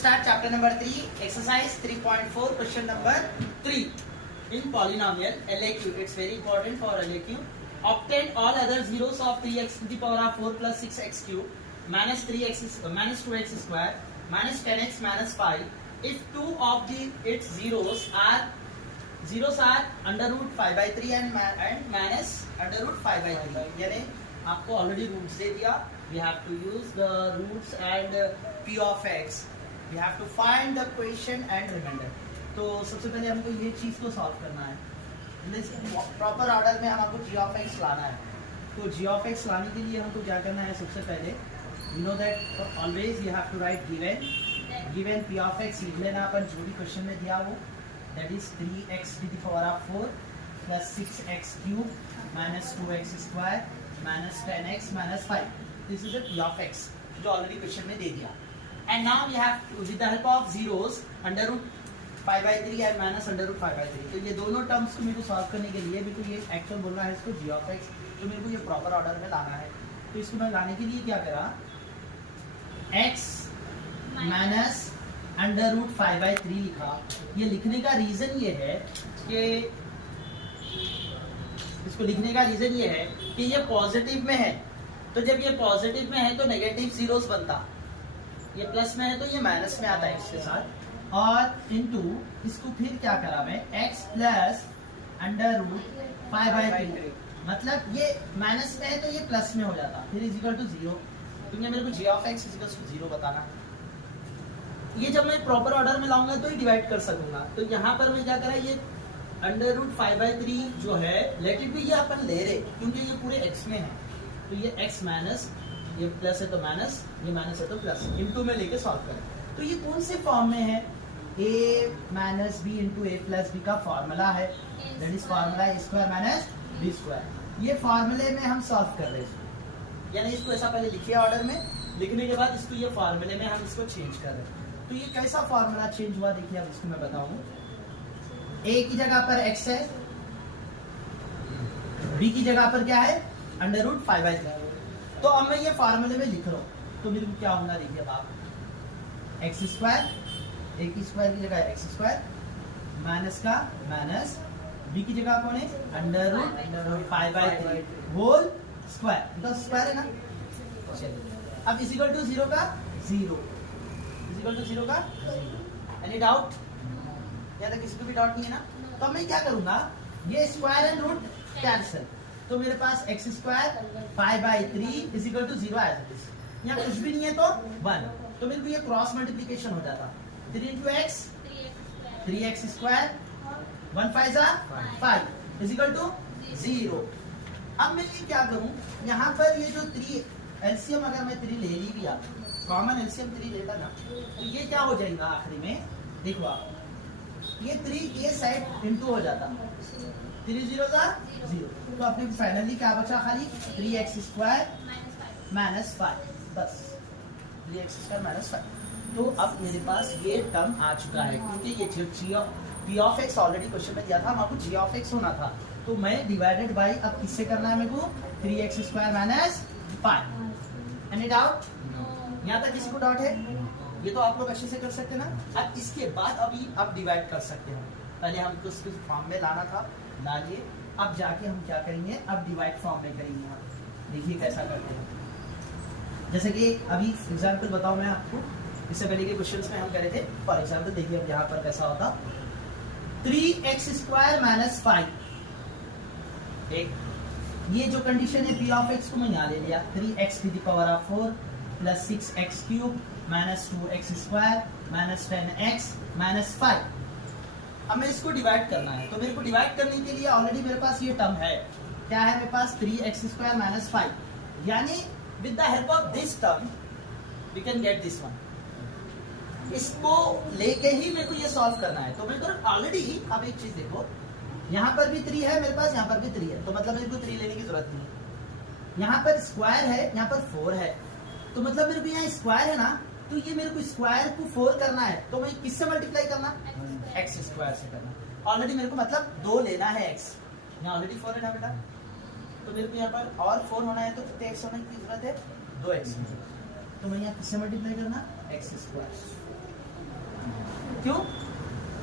start chapter number 3, exercise 3.4, question number 3. In polynomial LAQ, it's very important for LAQ. Obtain all other zeros of 3x to the power of 4 plus 6x cube minus 2x square minus 10x minus 5 if two of its zeros are under root 5 by 3 and minus under root 5 by 3. यानी आपको already roots दे दिया. We have to use the roots and p of x. We have to find the question and remainder. तो सबसे पहले हमको ये चीज को सॉल्व करना है. प्रॉपर ऑर्डर में हमको g of x लाना है. तो g of x लाने के लिए हमको क्या करना है? सबसे पहले you know that always you have to write given p of x लिख लेना अपन जो भी क्वेश्चन में दिया वो, that is 3x to the power of 4 plus 6x cube minus 2x square minus 10x minus 5. This is the p of x जो already question में दे दिया. And now we have to, with the help of zeros under root 5 by 3 and minus under root 5 by 3. तो ये दोनों terms को मेरे को solve करने के लिए मेरे को ये एक्चुअल बोलना है इसको g of x, तो मेरे को ये प्रॉपर ऑर्डर में लाना है. तो इसको मैं लाने के लिए क्या करा, x minus under root 5 by 3 लिखा. ये लिखने का रीजन ये है कि इसको लिखने का रीजन ये है कि ये पॉजिटिव में है. तो जब ये पॉजिटिव में है तो नेगेटिव जीरोस बनता, ये प्लस में है तो ये माइनस में आता है इसके साथ. और इनटू इसको फिर क्या करा मैं, x plus under root 5 by 3, मतलब ये माइनस में है तो ये प्लस में हो जाता, फिर इज इक्वल टू 0. तो ये मेरे को g of x is equal to 0 बताना. ये जब मैं प्रॉपर ऑर्डर में लाऊंगा तो ही डिवाइड कर सकूंगा. तो यहाँ पर मैं क्या करा, ये अंडर रूट 5 by 3 जो है लेटिव भी ये अपन ले रहे क्योंकि ये पूरे x में है. तो ये x माइनस, ये प्लस है तो माइनस, ये माइनस है तो प्लस, इनटू में लेके सॉल्व करें. तो ये कौन से फॉर्म में है, a minus B into A plus B का फॉर्मूला है, that is formula a square minus b square. ये फॉर्मूले में हम सॉल्व कर रहे हैं, यानी इसको ऐसा पहले लिखिए ऑर्डर में, लिखने के बाद इसको ये फॉर्मूले में हम इसको चेंज कर रहे हैं. तो ये कैसा फॉर्मूला चेंज हुआ देखिए, अब इसको मैं बताऊं. a की जगह पर x है, b की जगह पर क्या है, अंडर रूट 5 by 3. तो अब मैं ये फॉर्मूले में लिख रहा हूं तो मेरे को क्या होगा देखिए, आप एक्स स्क्वायर, ए की स्क्वायर की जगह एक्स स्क्वायर माइनस का माइनस, बी की जगह कौन है, under root 5 by 3 whole square, because square है ना. चलिए अब इज इक्वल टू 0 का 0, इज इक्वल टू 0 का 0. Any doubt? या तो किसी को भी डाउट नहीं है ना. तो अब मैं क्या करूंगा, ये स्क्वायर एंड रूट कैंसिल, तो मेरे पास x square 5 by 3 is equal to 0 as it is. यहाँ कुछ भी नहीं है तो 1, तो मेरे को ये क्रॉस मल्टीप्लीकेशन हो जाता, 3 इंटू एक्स 3x स्क्वायर 1 5 जा 5 इज इक्वल टू 0. अब मैं ये क्या करूं, यहाँ पर ये जो 3 एलसीएम अगर मैं 3 ले ली भी, आप कॉमन एलसीएम 3 लेता ना, तो ये क्या हो जाएगा आखिरी में, देखो आप ये 3 ये साइड इंटू हो जाता, 3 0 जा 0. तो अपने फाइनली क्या बचा, खाली 3x स्क्वायर माइनस 5, बस 3x स्क्वायर माइनस 5. तो अब मेरे पास ये टर्म आ चुका है क्योंकि ये जो p of x already question में दिया था, हमको g of x होना था. तो मैं डिवाइडेड बाई अब किससे करना है मेरे को, 3x square minus 5. Any doubt? यहाँ तक किसी को डाउट है? ये तो आप लोग अच्छे से कर सकते हैं ना. अब इसके बाद अभी आप डिवाइड कर सकते हैं. पहले हमको उसको फॉर्म में लाना था, लाइए. अब जाके हम क्या करेंगे, अब डिवाइड फॉर्म में करेंगे. देखिए कैसा करते हैं. जैसे कि अभी एग्जांपल बताऊं मैं आपको, इससे पहले के क्वेश्चंस में हम करे थे. फॉर एग्जांपल देखिए अब यहाँ पर कैसा होता, 3x स्क्वायर माइनस 5. एक ये जो कंडीशन है p of x को मैं यहाँ ले लिया, 3x to the power of 4 plus 6x cube minus 2x square minus 10x minus 5. अब मैं इसको डिवाइड करना है, तो मेरे को डिवाइड करने के लिए ऑलरेडी मेरे पास ये टर्म है, क्या है मेरे पास, 3x स्क्वायर माइनस 5. यानी with the help of this term we can get this one. इसको लेके ही मेरे को ये सॉल्व करना है. तो मेरे को ऑलरेडी, अब एक चीज देखो, यहाँ पर भी 3 है मेरे पास, यहाँ पर भी 3 है, तो मतलब मेरे को 3 लेने की जरूरत नहीं है. यहाँ पर स्क्वायर है, यहाँ पर 4 है, तो मतलब मेरे को यहाँ स्क्वायर है ना, तो ये मेरे को स्क्वायर को 4 करना है, तो मैं किससे मल्टीप्लाई करना, एक्स स्क्वायर से करना. ऑलरेडी मेरे को मतलब 2 लेना है x, यहाँ ऑलरेडी 4 है ना बेटा, तो मेरे को यहाँ पर और 4 होना है, तो कितने x होने की जरूरत है, 2x. तो मैं यहाँ किससे मल्टीप्लाई करना, एक्स स्क्वायर. क्यों?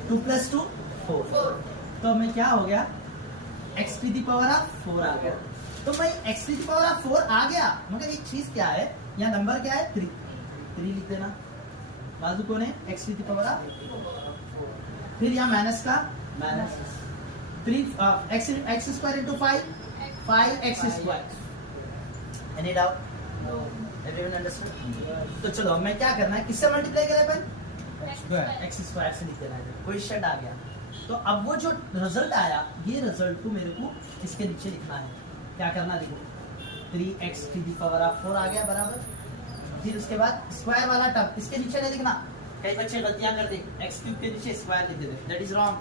2 + 2 4। तो मैं क्या हो गया, x to the power of 4 आ गया। तो मैं x to the power of 4 आ गया, मगर एक चीज क्या है, यहाँ नंबर क्या है 3 लिख देना, बाजू कौन है x to the power of, फिर यहाँ माइनस का minus 3 x square into 5x²। Any doubt? Everyone understand? तो चलो मैं क्या करना है, किससे मल्टीप्लाई करें अपन, x स्क्वायर से लिख देना है, क्वेश्चन आ गया। तो अब वो जो रिजल्ट आया, ये रिजल्ट को मेरे को इसके नीचे लिखना है। क्या करना, देखो 3x to the power of 4 आ गया बराबर, फिर उसके बाद स्क्वायर वाला टर्म इसके नीचे नहीं लिखना। कई बच्चे गलतियां कर दे, x³ के नीचे स्क्वायर लिख देते, दैट इज रॉन्ग।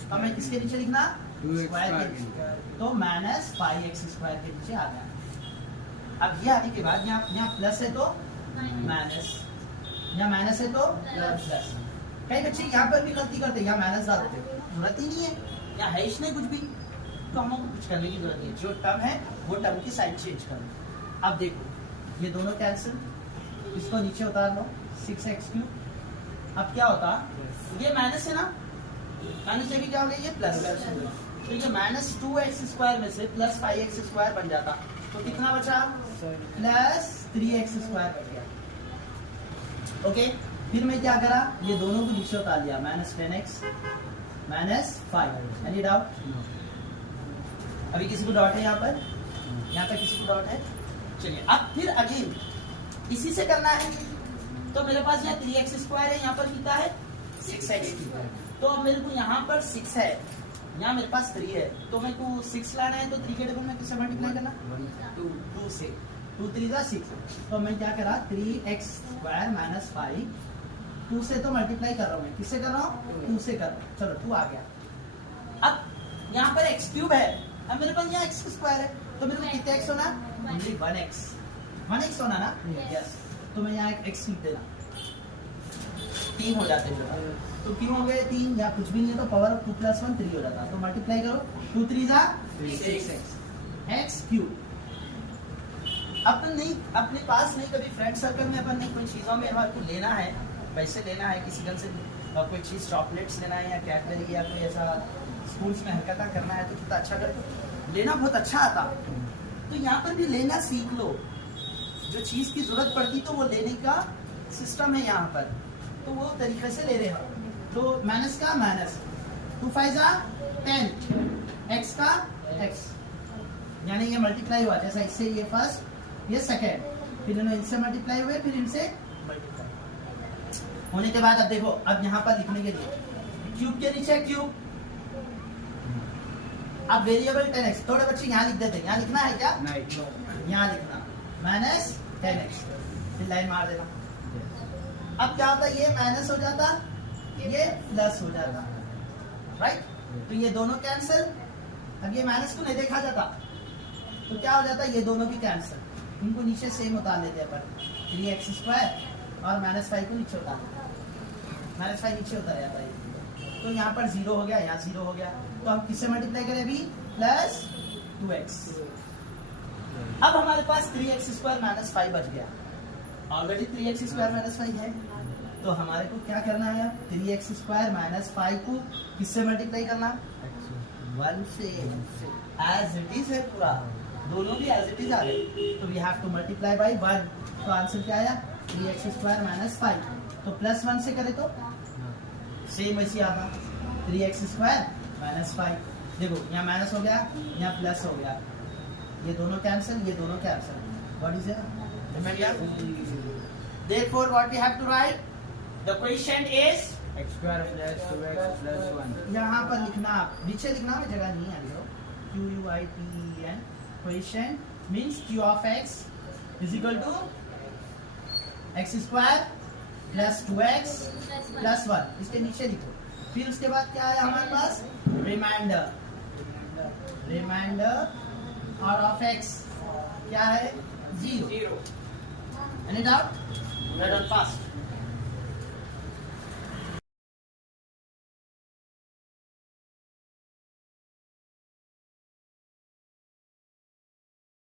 तो मैं किसके नीचे लिखना, स्क्वायर के नीचे, तो -5x² के नीचे आ गया। अब ये आने के बाद यहाँ प्लस है तो माइनस, यहाँ माइनस है तो प्लस। कई बच्चे यहाँ पर भी गलती करते हैं, यहाँ माइनस डाल देते हैं, जरूरत ही नहीं है, यहाँ है ही नहीं कुछ भी, तो हम लोग कुछ करने की जरूरत नहीं है। जो टर्म है वो टर्म की साइड चेंज करो। अब देखो ये दोनों कैंसिल, इसको नीचे उतार लो, 6x³। अब क्या होता, ये माइनस है ना, माइनस से भी क्या हो गया, ये प्लस, तो ये -2x² में से +5x² बन जाता, तो कितना बचा, +3x² बच गया। ओके, फिर मैं क्या करा, ये दोनों को नीचे उतार लिया, -10x -5। Any doubt? अभी किसी को डाउट है यहाँ पर, यहाँ पर किसी को डाउट है? चलिए अब फिर अगेन इसी से करना है। तो मेरे पास यहाँ 3x² है, यहाँ पर कितना है 6x। तो अब मेरे को यहाँ पर 6 है, यहाँ मेरे पास 3 है, तो मेरे को 6 लाना है, तो 3 के डबल में किससे मल्टीप्लाई करना, 2 से, 2 3 6। तो मैं क्या करा, 3x² -5, 2 से तो मल्टीप्लाई कर रहा हूँ मैं, किससे कर रहा हूँ, 2 से कर रहा हूँ। चलो 2 आ गया। अब यहाँ पर x³ है, अब मेरे पास यहाँ x² है, तो मेरे को कितने x होना, 1x होना ना, यस। तो मैं यहाँ एक x लिख देना, 3 हो जाते हैं, तो क्यों हो गए 3, या कुछ भी नहीं है, तो पावर ऑफ 2 + 1 3 हो जाता। तो मल्टीप्लाई करो, 2 3 6x³ अपन नहीं, अपने पास नहीं, कभी फ्रेंड सर्कल में अपन नहीं, कोई चीजों में हमारे को लेना है, पैसे लेना है किसी गन से, और कोई चीज चॉकलेट्स लेना है या कैडबरी या कोई ऐसा स्कूल्स में हरकत करना है, तो कितना अच्छा कर लेना, बहुत अच्छा आता। तो यहाँ पर भी लेना सीख लो, जो चीज की जरूरत पड़ती तो वो लेने का सिस्टम है यहाँ पर, तो वो तरीके से ले रहे हो। तो माइनस का माइनस, 2 5 10, x का x, यानी ये मल्टीप्लाई हुआ, जैसा इससे ये फर्स्ट ये सेकेंड, फिर इनसे मल्टीप्लाई हुए, फिर इनसे मल्टीप्लाई होने के बाद अब देखो, अब यहाँ पर लिखने के लिए क्यूब के नीचे क्यूब, अब वेरिएबल 10x, थोड़े बच्चे यहाँ लिख देते हैं, यहाँ लिखना है क्या, नहीं, यहाँ लिखना -10x, फिर लाइन मार देना। अब क्या होता, ये माइनस हो जाता, ये प्लस हो जाता, राइट। तो ये दोनों कैंसिल, अब ये माइनस को नहीं देखा जाता, तो क्या हो जाता, ये दोनों भी कैंसिल, इनको नीचे सेम उतार लेते हैं अपन, 3x² और -5 को नीचे उतार देते, -5 नीचे उतार जाता है, तो यहाँ पर 0 हो गया, यहाँ 0 हो गया, तो हम किससे मल्टीप्लाई करें अभी, +2x। अब हमारे पास 3x² -5 बच गया, ऑलरेडी 3x² -5 है, तो हमारे को क्या करना है, 3x² -5 को किससे मल्टीप्लाई करना, 1 से, एज इट इज है पूरा, दोनों भी एज इट इज आ गए, तो we have to multiply by 1। तो आंसर क्या आया, 3x² -5, तो +1 से करें तो सेम ऐसी आता, 3x² -5, देखो यहाँ माइनस हो गया, यहाँ प्लस हो गया, ये दोनों कैंसिल, ये दोनों cancel, what is it, therefore what we have to write, the question is x² + 2x + 1। यहाँ पर लिखना, नीचे लिखना में जगह नहीं है, QUIPEN, question means q of x is equal to x² + 2x + 1, इसके नीचे लिखो। फिर उसके बाद क्या है हमारे पास, रिमाइंडर, और ऑफ x क्या है, 0। Any doubt, fast